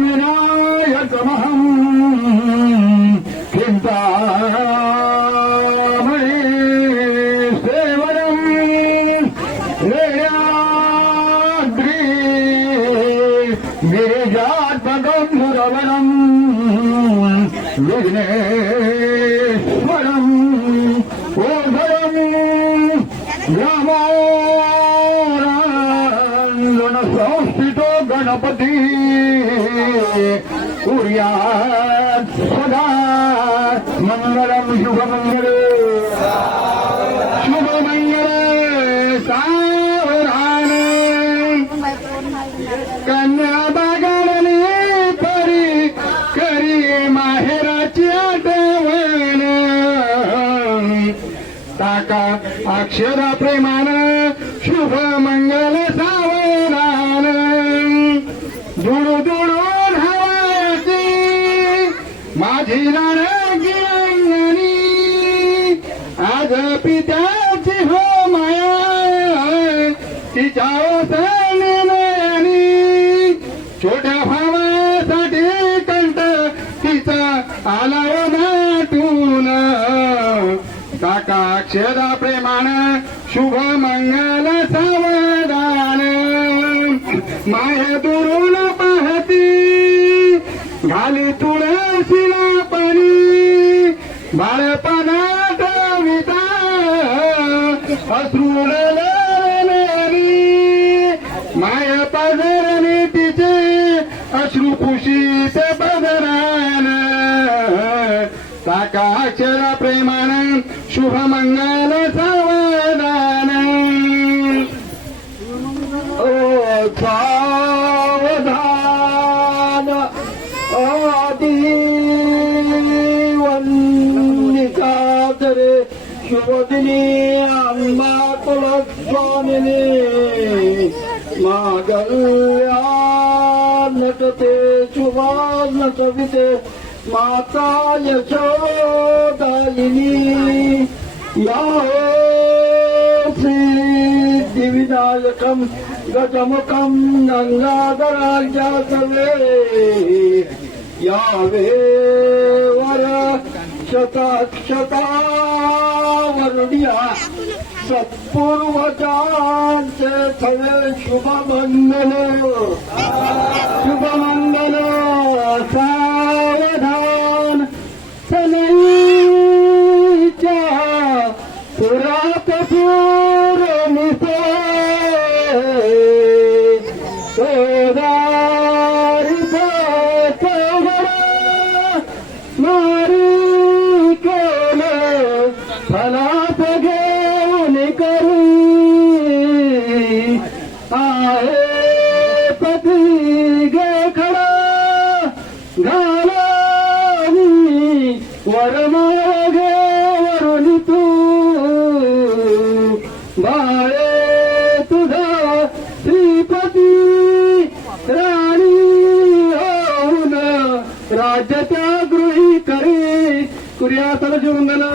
వినాయకమహం చింతామణి సేవనం లేయాద్రి గిరిజాత్మకంధురవనం విఘ్నేశ్వరం ఓభరం గ్రామారాంగణ సంస్థితో గణపతి कुर्यात् सदा मङ्गलम् शुभमङ्गले शुभमङ्गले सावधान। कन्या बागाडली परी करी माहेराची आठवण। टाका अक्षरा प्रेमान शुभ मंगल माझी राणगी आज पित्याची हो माया तिच्या नयनी छोट्या भावासाठी कंट तिचा आला नाटून. काका अक्षरा प्रेमान शुभ मंगल सावधान. माया दुरून बाळपणात विदा अश्रुळलेली माया पाजरने तिचे अश्रू खुशीत बदरान साका प्रेमान शुभ मंगल सावधान ओ günleri Şubu dili amma kulak zanini Ma gönlüya nefete çubaz nefete Ma talya çoğdalini Yahu divinalikam Gacamukam nanladar alcasave Yahve vara यावे वर शताक्षतावरुण्या सत्पूर्वजांचे थवे शुभमंगल। शुभमंगल सावधान। सनईच्या पुरात करी आहे पती गे खडा घालावी वरमागे वरून तू। बाळे तुझा श्रीपती राणी होऊन राज्याच्या गृही करी। कुर्या सरजुंगला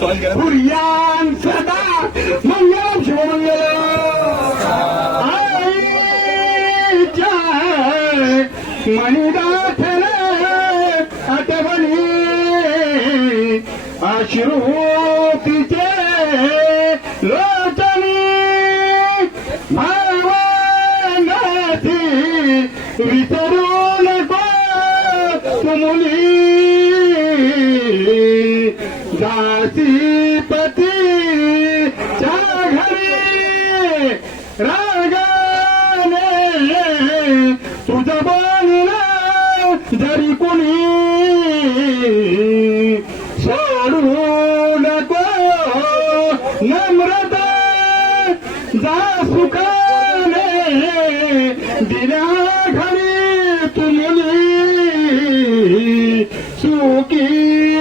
कुर्यान् सदा मङ्गलम् शिवमङ्गलम् मणिदाथन आठवणी। तिचे लोक। जा सुखाने दिल्या घरी तुमली सुखी